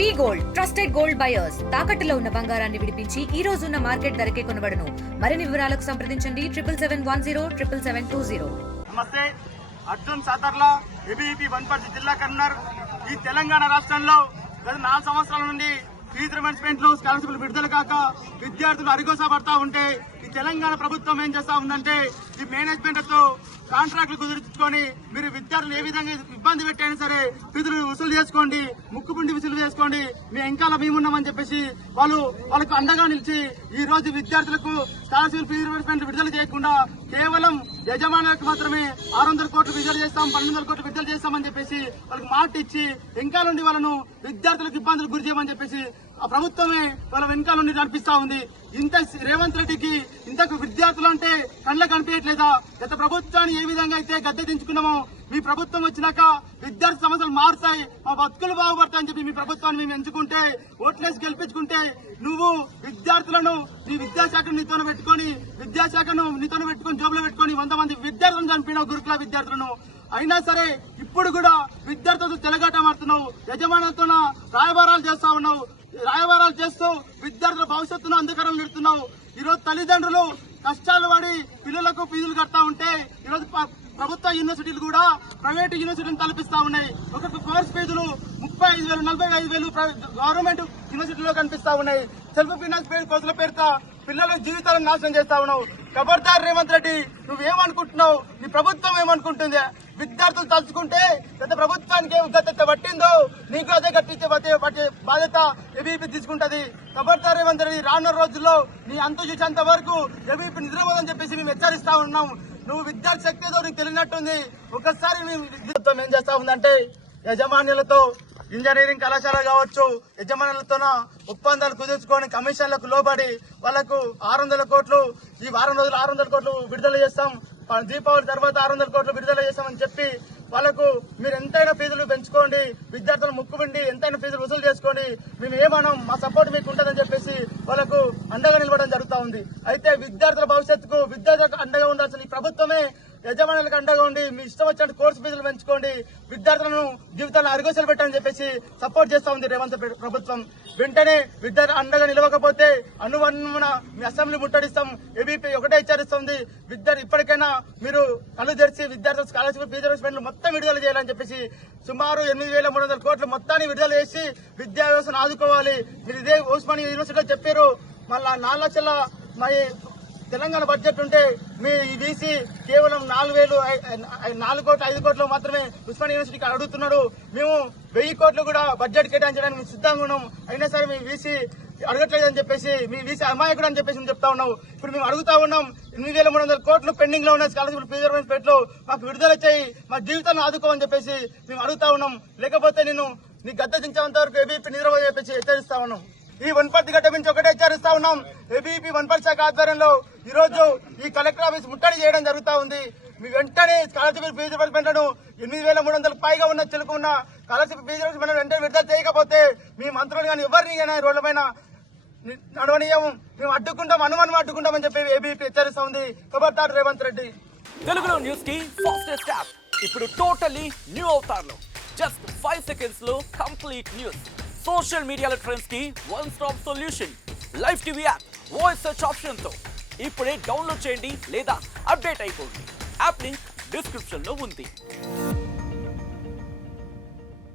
వి gold trusted gold buyers తాకట్టులో ఉన్న బంగారాన్ని విడిపించి ఈ రోజు ఉన్న మార్కెట్ ధరకే కొనబడును. మరిన్ని వివరాలకు సంప్రదించండి 7710777020. నమస్తే, అర్జున్ సాతర్లా ఏబీపీ వనపర్తి జిల్లా కన్వీనర్. ఈ తెలంగాణ రాష్ట్రంలో గత 4 సంవత్సరాల నుండి ఫీజు రిమెంట్స్మెంట్లు స్కాలర్షిప్లు విడుదల కాక విద్యార్థులు అరిగోసా పడతా ఉంటే ఈ తెలంగాణ ప్రభుత్వం ఏం చేస్తా ఉందంటే ఈ మేనేజ్మెంట్ తో కాంట్రాక్టులు కుదుర్చుకొని మీరు విద్యార్థులు ఏ విధంగా ఇబ్బంది పెట్టైనా సరే ఫీజులు వసూలు చేసుకోండి, ముక్కుపిండి వసూలు చేసుకోండి, మీ ఎంకాల మేమున్నామని చెప్పేసి వాళ్ళకు అండగా నిలిచి ఈ రోజు విద్యార్థులకు స్కాలర్షిప్ ఫీజు రిమెంట్స్మెంట్ విడుదల చేయకుండా కేవలం యజమానులకు మాత్రమే 600 కోట్లు విడుదల చేస్తాం, 1200 కోట్లు విడుదల చేస్తామని చెప్పేసి వాళ్ళకి మాట ఇచ్చి వెనకాల నుండి వాళ్ళను విద్యార్థులకు ఇబ్బందులు గురి చేయమని చెప్పేసి ఆ ప్రభుత్వమే వాళ్ళ వెనకాల నుండి నడిపిస్తా ఉంది. ఇంత రేవంత్ రెడ్డికి ఇంతకు విద్యార్థులు అంటే కళ్ళకు కనిపించట్లేదా? గత ప్రభుత్వాన్ని ఏ విధంగా అయితే గద్దె దించుకున్నామో మీ ప్రభుత్వం వచ్చినాక విద్యార్థి సమస్యలు మారుతాయి, మా బతుకులు బాగుపడతాయని చెప్పి మీ ప్రభుత్వాన్ని మేము ఎంచుకుంటే ఓట్లేసి గెలిపించుకుంటే నువ్వు విద్యార్థులను నీ విద్యాశాఖను నీతోనే పెట్టుకొని జోబులో పెట్టుకొని 100 మంది విద్యార్థులను చంపినావు, గురుకుల విద్యార్థులను. అయినా సరే ఇప్పుడు కూడా విద్యార్థులతో తెలగాట మారుతున్నావు, యజమానులతో రాయబారాలు చేస్తా ఉన్నావు, రాయబారాలు చేస్తూ విద్యార్థుల భవిష్యత్తును అంధకారం నిడుతున్నావు. ఈరోజు తల్లిదండ్రులు కష్టాలు పడి పిల్లలకు ఫీజులు కడతా ఉంటే ఈరోజు ప్రభుత్వ యూనివర్సిటీలు కూడా ప్రైవేట్ యూనివర్సిటీని తలపిస్తా ఉన్నాయి. ఒక కోర్స్ ఫీజులు 35,000 45,000 గవర్నమెంట్ యూనివర్సిటీలో కనిపిస్తా ఉన్నాయి. సెల్ఫ్ ఫైనాన్స్ కోర్సుల పేరుతో పిల్లల జీవితాలను నాశనం చేస్తా ఉన్నావు. ఖబర్దార్ రేవంత్ రెడ్డి, నువ్వేమనుకుంటున్నావు? నీ ప్రభుత్వం ఏమనుకుంటుంది? విద్యార్థులు తలుచుకుంటే గత ప్రభుత్వానికి గత పట్టిందో నీకు అదే కట్టించే బాధ్యత ఏబీపీ తీసుకుంటది. ఖబర్దార్ రేవంత్ రెడ్డి, రానున్న రోజుల్లో నీ అంతు చూసేంత వరకు ఏబీపీ నిద్రపోదని చెప్పేసి మేము హెచ్చరిస్తా ఉన్నాం. నువ్వు విద్యార్థి శక్తితో నీకు తెలియనట్టుంది. ఒకసారి ప్రభుత్వం ఏం చేస్తా ఉందంటే యజమానులతో ఇంజనీరింగ్ కళాశాల కావచ్చు, యజమానులతో ఒప్పందాలు కుదుర్చుకొని కమిషన్లకు లోబడి వాళ్లకు 600 కోట్లు ఈ వారం రోజులు 600 కోట్లు విడుదల చేస్తాం, దీపావళి తర్వాత 600 కోట్లు విడుదల చేస్తామని చెప్పి వాళ్ళకు మీరు ఎంతైనా ఫీజులు పెంచుకోండి, విద్యార్థులు ముక్కుపిండి ఎంతైనా ఫీజులు వసూలు చేసుకోండి, మేము ఏమన్నాం, మా సపోర్ట్ మీకు ఉంటుందని చెప్పేసి వాళ్ళకు అండగా నిలబడడం జరుగుతూ ఉంది. అయితే విద్యార్థుల భవిష్యత్తుకు విద్యార్థులకు అండగా ఉండాల్సిన ఈ ప్రభుత్వమే యజమానులకు అండగా ఉండి మీ ఇష్టం వచ్చినట్టు కోర్సు ఫీజులు పెంచుకోండి, విద్యార్థులను జీవితాలను అరిగోసలు పెట్టని చెప్పేసి సపోర్ట్ చేస్తా ఉంది రేవంత్ ప్రభుత్వం. వెంటనే విద్యార్థులు అండగా నిలవకపోతే అనువనున మీ అసెంబ్లీ ముట్టడిస్తాం. ఏబీపీ ఒకటే హెచ్చరిస్తుంది, విద్యార్థి ఇప్పటికైనా మీరు కళ్ళు తెరిచి విద్యార్థుల స్కాలర్షిప్ ఫీజు రిమెంట్స్మెంట్లు మొత్తం విడుదల చేయాలని చెప్పేసి సుమారు 8,300 కోట్ల మొత్తాన్ని విడుదల చేసి విద్యా వ్యవస్థను ఆదుకోవాలి. మీరు ఇదే ఉస్మానియా యూనివర్సిటీలో చెప్పారు. మళ్ళా 4 లక్షల మరి తెలంగాణ బడ్జెట్ ఉంటే మీ వీసీ కేవలం 4 కోట్లు 5 కోట్లు మాత్రమే ఉస్మానియా యూనివర్సిటీకి అడుగుతున్నాడు. మేము 1000 కోట్లు కూడా బడ్జెట్ కేటాయించడానికి సిద్ధంగా ఉన్నాం. అయినా సరే మీ వీసీ అడగట్లేదని చెప్పేసి మీ వీసీ అమాయకుడు అని చెప్పేసి మేము చెప్తా ఉన్నాం. ఇప్పుడు మేము అడుగుతా ఉన్నాం, 8,300 కోట్లు పెండింగ్ లో ఉన్న స్కాలర్షిప్ ఫీజు రిమెంట్స్మెంట్ మాకు విడుదల చేయి, మా జీవితాలను ఆదుకోమని చెప్పేసి మేము అడుగుతా ఉన్నాం. లేకపోతే నీ గద్దె దించేంత వరకు ఏబీపీ నిద్రపోయి చెప్పేసి హెచ్చరిస్తా ఉన్నాం. ఈ వనపర్తి గడ్డ నుంచి ఒకటే హెచ్చరిస్తా ఉన్నాం, ఏబీపీ వనపర్తి శాఖ ఆధ్వర్యంలో ఈ రోజు ఈ కలెక్టర్ ఆఫీస్ ముట్టడి చేయడం జరుగుతా ఉంది. మీ వెంటనే స్కాలర్షిప్ ఫీజు రిమెంట్స్మెంట్లను 8,300 పైగా ఉన్న చిలుకున్న స్కాలర్షిప్ ఫీజు రిమెంట్స్మెంట్ వెంటనే విడుదల చేయకపోతే మీ మంత్రులు కానీ ఎవరిని కానీ రోడ్ల పైన నడవనీయము, మేము అనుమానం అడ్డుకుంటామని చెప్పి ఏబీపీ హెచ్చరిస్తా ఉంది. ఖబర్దార్ రేవంత్ రెడ్డి. తెలుగులో న్యూస్ కి ఫాస్టెస్ట్ యాప్ ఇప్పుడు టోటల్లీ న్యూ అవతార్లో జస్ట్ 5 సెకండ్స్ లో కంప్లీట్ న్యూస్, సోషల్ మీడియాలో ట్రెండ్స్ కి one stop solution, live TV app, voice search option తో ఇప్పుడే డౌన్లోడ్ చేయండి లేదా అప్డేట్ అయిపోండి. యాప్ లింక్ డిస్క్రిప్షన్ లో ఉంది.